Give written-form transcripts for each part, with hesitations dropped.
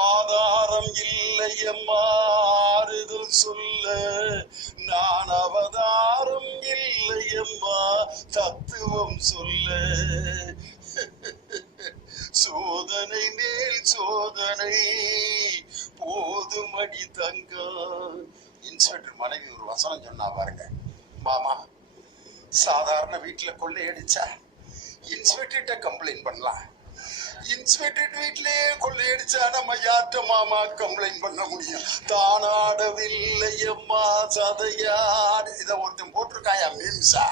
ஆதாரம் இல்லையம்மா ஆறுதல் சொல்ல, நான் அவதாரம் இல்லையம்மா தத்துவம் சொல்ல. சோதனை மேல் சோதனை போதுமடி தங்கம். இன்ஸ்பெக்டர் மனைவி ஒரு வசனம் சொன்னா பாருங்க, மாமா சாதாரண வீட்டுல கொள்ளையடிச்சா இன்ஸ்பெக்டர்கிட்ட கம்ப்ளைண்ட் பண்ணலாம், இன்ஸ்பெக்டர் வீட்டிலேயே கொள்ளையடிச்சா நம்ம யார்கிட்ட மாமா கம்ப்ளைண்ட் பண்ண முடியும்? தானாடவில்லையம்மா சதையாடு. இதை ஒருத்தன் போட்டிருக்காயா மீம்ஸா?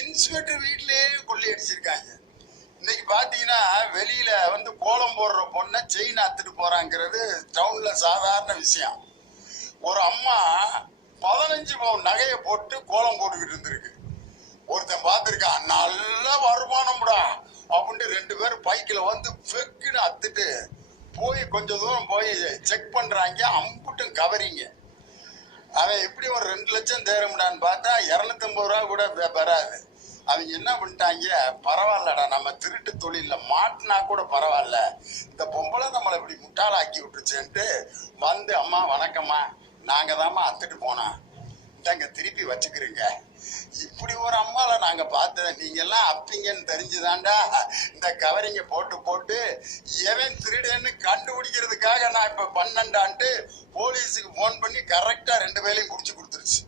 இன்ஸ்பெக்டர் வீட்டிலேயே கொள்ளையடிச்சிருக்காங்க. இன்னைக்கு பாத்தீங்கன்னா வெளியில வந்து கோலம் போடுற பொண்ணை செயின் அத்துட்டு போறாங்கிறது டவுன்ல சாதாரண விஷயம். ஒரு அம்மா 15 பவுன் நகையை போட்டு கோலம் போட்டுக்கிட்டு இருந்திருக்கு. ஒருத்தன் பார்த்திருக்கான், நல்ல வருமானம்டா அப்படின்ட்டு 2 பேரும் பைக்கில் வந்து ஃபெக்குன்னு அத்துட்டு போய் கொஞ்சம் தூரம் போய் செக் பண்றாங்க. அம்புட்டும் கவரிங்க. அவன் எப்படி ஒரு 2 லட்சம் தேரும்டான்னு பார்த்தா 250 ரூபா கூட பெறாது. அவங்க என்ன பண்ணிட்டாங்க, பரவாயில்லடா நம்ம திருட்டு தொழில மாட்டினா கூட பரவாயில்ல, இந்த பொம்பளை நம்மளை இப்படி முட்டாளாக்கி விட்டுருச்சுன்ட்டு வந்து, அம்மா வணக்கம்மா, நாங்க தாம்மா அத்துட்டு போனோம், இந்தாங்க திருப்பி வச்சுக்கிறீங்க. இப்படி ஒரு அம்மாவை நாங்க பார்த்தத நீங்க எல்லாம் அப்பிங்கன்னு தெரிஞ்சுதாண்டா இந்த கவரிங்க போட்டு போட்டு எவன் திருடன்னு கண்டுபிடிக்கிறதுக்காக நான் இப்ப பண்ணண்டான்ட்டு போலீஸுக்கு போன் பண்ணி கரெக்டா 2 பேரையும் குடிச்சு கொடுத்துருச்சு.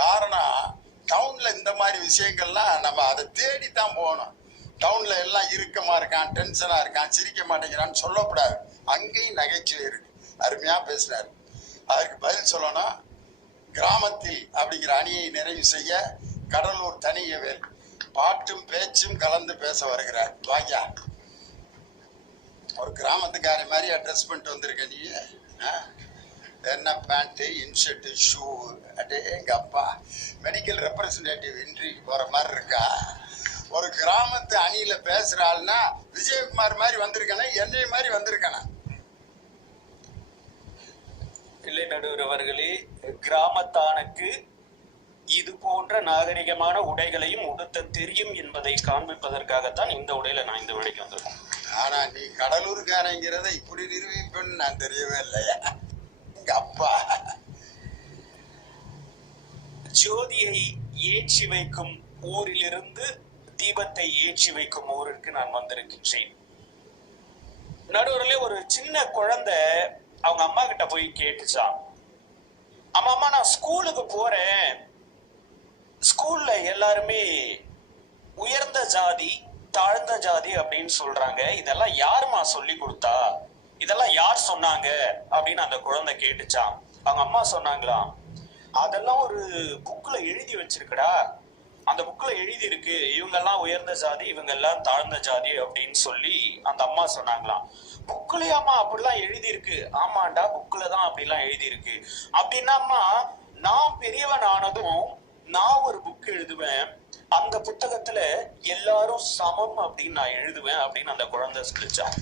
காரணம், டவுன்ல இந்த மாதிரி விஷயங்கள்லாம் நம்ம அதை தேடித்தான் போகணும். டவுன்ல எல்லாம் இறுக்கமா இருக்கான், டென்ஷனா இருக்கான், சிரிக்க மாட்டேங்கிறான்னு சொல்லக்கூடாது. அங்கேயும் நகைச்சுவை இருக்கு. அருமையா பேசினார். அதற்கு பதில் சொல்லணும். கிராமத்தில் அப்படிங்கிற அணியை நிறைவு செய்ய கடலூர் தனியவேல் பாட்டும் பேச்சும் கலந்து பேச வருகிறார். வாயா, ஒரு கிராமத்துக்கார மாதிரி அட்ரஸ் பண்ணிட்டு வந்திருக்க நீ. என்ன பேண்ட்டு, இன்ஷர்ட்டு, ஷூ, அடே எங்க அப்பா மெடிக்கல் ரெப்ரசன்டேட்டிவ் இன்டர்வியூக்கு போற மாதிரி இருக்கா? ஒரு கிராமத்து அணியில பேசுற ஆள்னா விஜயகுமார் மாதிரி வந்திருக்கானே, என்னை மாதிரி வந்திருக்கானா? இல்லை நடுவர் அவர்களே, கிராமத்தானுக்கு இது போன்ற நாகரிகமான உடைகளையும் உடுத்த தெரியும் என்பதை காண்பிப்பதற்காகத்தான் இந்த உடையில நான் இந்த உடைக்கு வந்திருக்கேன். ஆனா நீ கடலூருக்காரங்கிறத இப்படி நிரூபிப்பேன்னு நான் தெரியவே இல்லையா? எங்க அப்பா ஜோதியை ஏற்றி வைக்கும் ஊரிலிருந்து தீபத்தை ஏற்றி வைக்கும் ஊருக்கு நான் வந்திருக்கின்றேன். நடுவர்களே, ஒரு சின்ன குழந்தை அவங்க அம்மா கிட்ட போய் கேட்டுச்சான், அம்மா நான் ஸ்கூலுக்கு போறேன், ஸ்கூல்ல எல்லாருமே உயர்ந்த ஜாதி தாழ்ந்த ஜாதி அப்படின்னு சொல்றாங்க, இதெல்லாம் யாருமா சொல்லி கொடுத்தா, இதெல்லாம் யார் சொன்னாங்க அப்படின்னு அந்த குழந்தை கேட்டுச்சான். அவங்க அம்மா சொன்னாங்களாம், அதெல்லாம் ஒரு புக்ல எழுதி வச்சிருக்கடா, அந்த புக்ல எழுதி இருக்கு இவங்கெல்லாம் உயர்ந்த ஜாதி இவங்க எல்லாம் தாழ்ந்த ஜாதி அப்படின்னு சொல்லி அந்த அம்மா சொன்னாங்களாம். புக்லயாமா அப்படிலாம் எழுதி இருக்கு? ஆமாண்டா புக்ல தான் அப்படிலாம் எழுதி இருக்கு. அப்படின்னாமா நான் பெரியவன் ஆனதும் நான் ஒரு புக் எழுதுவேன், அந்த புத்தகத்துல எல்லாரும் சமம் அப்படின்னு நான் எழுதுவேன் அப்படின்னு அந்த குழந்தை சொல்லிச்சான்.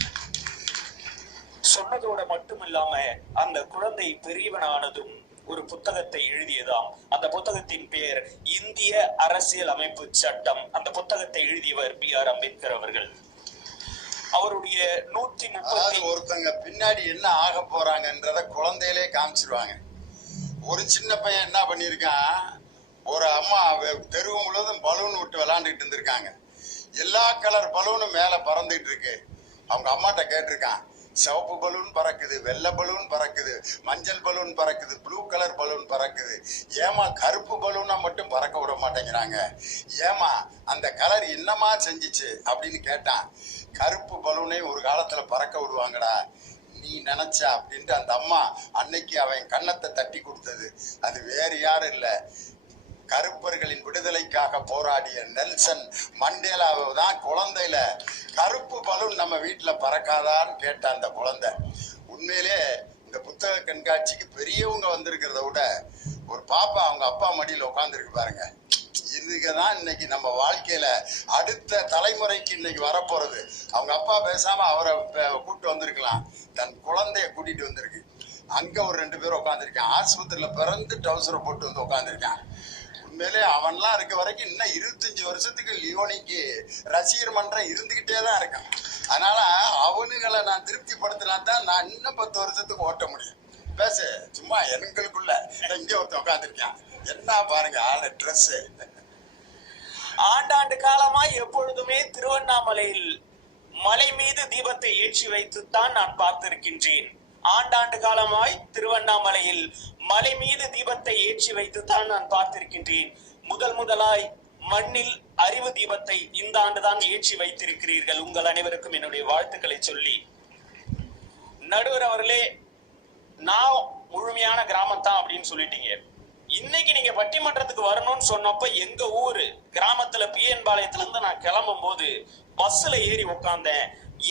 சொன்னதோட மட்டும் இல்லாம அந்த குழந்தை பெரியவன் ஆனதும் ஒரு புத்தகத்தை எழுதியதாம். அந்த புத்தகத்தின் பெயர் இந்திய அரசியல் அமைப்பு சட்டம். அந்த புத்தகத்தை எழுதியவர் B.R. அம்பேத்கர் அவர்கள். அவருடைய 130 ஒருத்தங்க பின்னாடி என்ன ஆக போறாங்கன்றத குழந்தையிலே காமிச்சிருவாங்க. ஒரு சின்ன பையன் என்ன பண்ணிருக்கான், ஒரு அம்மா தெருவு முழுவதும் பலூன் விட்டு விளையாண்டுட்டு இருந்திருக்காங்க. எல்லா கலர் பலூனும் மேல பறந்துட்டு இருக்கு. அவங்க அம்மாட்ட கேட்டிருக்கான், சிவப்பு பலூன் பறக்குது, வெள்ளை பலூன் பறக்குது, மஞ்சள் பலூன் பறக்குது, ப்ளூ கலர் பலூன் பறக்குது, ஏமா கருப்பு பலூனை மட்டும் பறக்க விட மாட்டேங்கிறாங்க, ஏமா அந்த கலர் என்னமா செஞ்சிச்சு அப்படின்னு கேட்டான். கருப்பு பலூனை ஒரு காலத்துல பறக்க விடுவாங்கடா நீ நினைச்ச அப்படின்ட்டு அந்த அம்மா அன்னைக்கு அவன் கன்னத்தை தட்டி கொடுத்தது. அது வேறு யாரும் இல்ல, கருப்பர்களின் விடுதலைக்காக போராடிய நெல்சன் மண்டேலாவை தான். குழந்தையில கருப்பு பலூன் நம்ம வீட்டுல பறக்காதான்னு கேட்ட அந்த குழந்தை. உண்மையிலே இந்த புத்தக கண்காட்சிக்கு பெரியவங்க வந்திருக்கிறத விட ஒரு பாப்பா அவங்க அப்பா மடியில உட்காந்துருக்கு பாருங்க, இதுக்குதான் இன்னைக்கு நம்ம வாழ்க்கையில அடுத்த தலைமுறைக்கு இன்னைக்கு வரப்போறது. அவங்க அப்பா பேசாம அவரை கூப்பிட்டு வந்திருக்கலாம், தன் குழந்தைய கூட்டிட்டு வந்திருக்கு. அங்க ஒரு 2 பேரும் உட்காந்துருக்கான், ஆஸ்பத்திரியில பிறந்து டவுசரை போட்டு வந்து உட்காந்துருக்கான். உண்மையிலே அவன்லாம் இருக்க வரைக்கும் இன்னும் 25 வருஷத்துக்கு லியோனிக்கு ரசிகர் மன்றம் இருந்துகிட்டே தான் இருக்கான். அதனால அவனுங்களை நான் திருப்திப்படுத்தினா தான் நான் இன்னும் 10 வருஷத்துக்கு ஓட்ட முடியும். பேசு சும்மா எங்களுக்குள்ள இங்கே ஒருத்தன் உட்காந்துருக்கான், என்ன பாருங்க ஆளு ட்ரெஸ். ஆண்டாண்டு காலமாய் எப்பொழுதுமே திருவண்ணாமலையில் மலை மீது தீபத்தை ஏற்றி வைத்துத்தான் நான் பார்த்திருக்கின்றேன். ஆண்டாண்டு காலமாய் திருவண்ணாமலையில் மலை மீது தீபத்தை ஏற்றி வைத்துத்தான் நான் பார்த்திருக்கின்றேன். முதலாய் மண்ணில் அறிவு தீபத்தை இந்த ஆண்டுதான் ஏற்றி வைத்திருக்கிறீர்கள். உங்கள் அனைவருக்கும் என்னுடைய வாழ்த்துக்களை சொல்லி, நடுவர் அவர்களே, நான் முழுமையான கிராமம் தான் அப்படின்னு சொல்லிட்டீங்க. இன்னைக்கு நீங்க பட்டிமன்றத்துக்கு வரணும்னு சொன்னப்ப எங்க ஊரு கிராமத்துல பிஎன் பாளையத்துல இருந்து நான் கிளம்பும் போது பஸ்ல ஏறி உட்கார்ந்தேன்.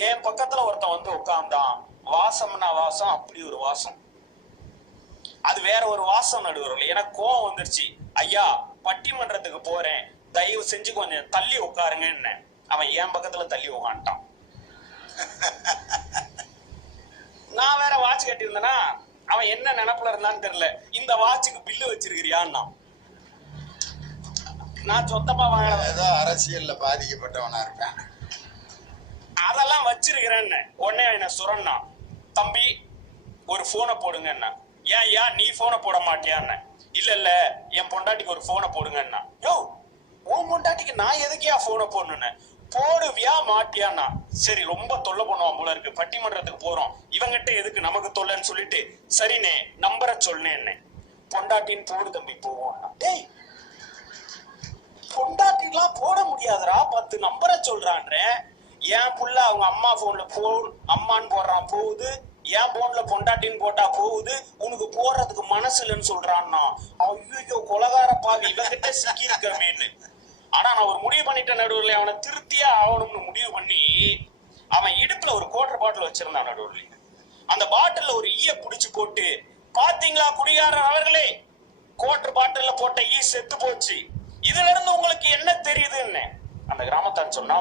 என் பக்கத்துல ஒருத்தன் வந்து உட்கார்ந்தான். வாசம்னா வாசம், அப்படி ஒரு வாசம், அது வேற ஒரு வாசம். நடுவர்கள் எனக்கு கோவம் வந்துருச்சு. ஐயா, பட்டிமன்றத்துக்கு போறேன், தயவு செஞ்சு கொஞ்சம் தள்ளி உட்காருங்க. அவன் என் பக்கத்துல தள்ளி உட்காந்துட்டான். நான் வேற வாட்ச் கட்டி இருந்தேனா, அவன் என்ன நினைப்புல இருந்தான்னு தெரியல, இந்த வாட்சுக்கு பில்லு வச்சிருக்கிறியான்னா. நான் சொத்தமா ஏதோ அரசியல்ல பாதிக்கப்பட்டவனா இருப்பேன், அதெல்லாம் வச்சிருக்கிறேன்னு. உடனே என்ன சுரண்ணா, தம்பி ஒரு போனை போடுங்க. ஏன் நீ போனை போட மாட்டியான்னு. இல்ல என் பொண்டாட்டிக்கு ஒரு போனை போடுங்கன்னா. யோ, உன் பொண்டாட்டிக்கு நான் எதுக்கியா போனை போடணுன்னு. போடுவியா மாட்டியான்னா. சரி, ரொம்ப தொல்லை பண்ணுவான் போல இருக்கு, பட்டிமன்றத்துக்கு போறோம், இவங்கிட்ட எதுக்கு நமக்கு தொல்லைன்னு சொல்லிட்டு சரினே நம்பரை சொன்னேன்னு. பொண்டாட்டின்னு போடு தம்பி போவோம். டேய், பொண்டாட்டிலாம் போட முடியாதுடா, 10 நம்பரை சொல்றான்ற. என் புள்ள அவங்க அம்மா போன்ல அம்மான்னு போடுறான், போகுது. என் போன்ல பொண்டாட்டின்னு போட்டா போகுது. உனக்கு போடுறதுக்கு மனசு இல்லைன்னு சொல்றான்னா. ஐயோ, கொலகார பாவி, இவங்கிட்ட சிக்கி இருக்கிறமேன்னு. ஆனா நான் ஒரு முடிவு பண்ணிட்டேன் நடுவில், அவனை திருத்தியா ஆகணும்னு முடிவு பண்ணி, அவன் இடுப்புல ஒரு 1/4 பாட்டில் வச்சிருந்தான் நடுவில். அந்த பாட்டில்ல ஒரு ஈய புடிச்சு போட்டு, பாத்தீங்களா குடிகாரர் அவர்களே, 1/4 பாட்டில்ல போட்ட ஈ செத்து போச்சு, இதுல இருந்து உங்களுக்கு என்ன தெரியுதுன்னு அந்த கிராமத்தான் சொன்னா.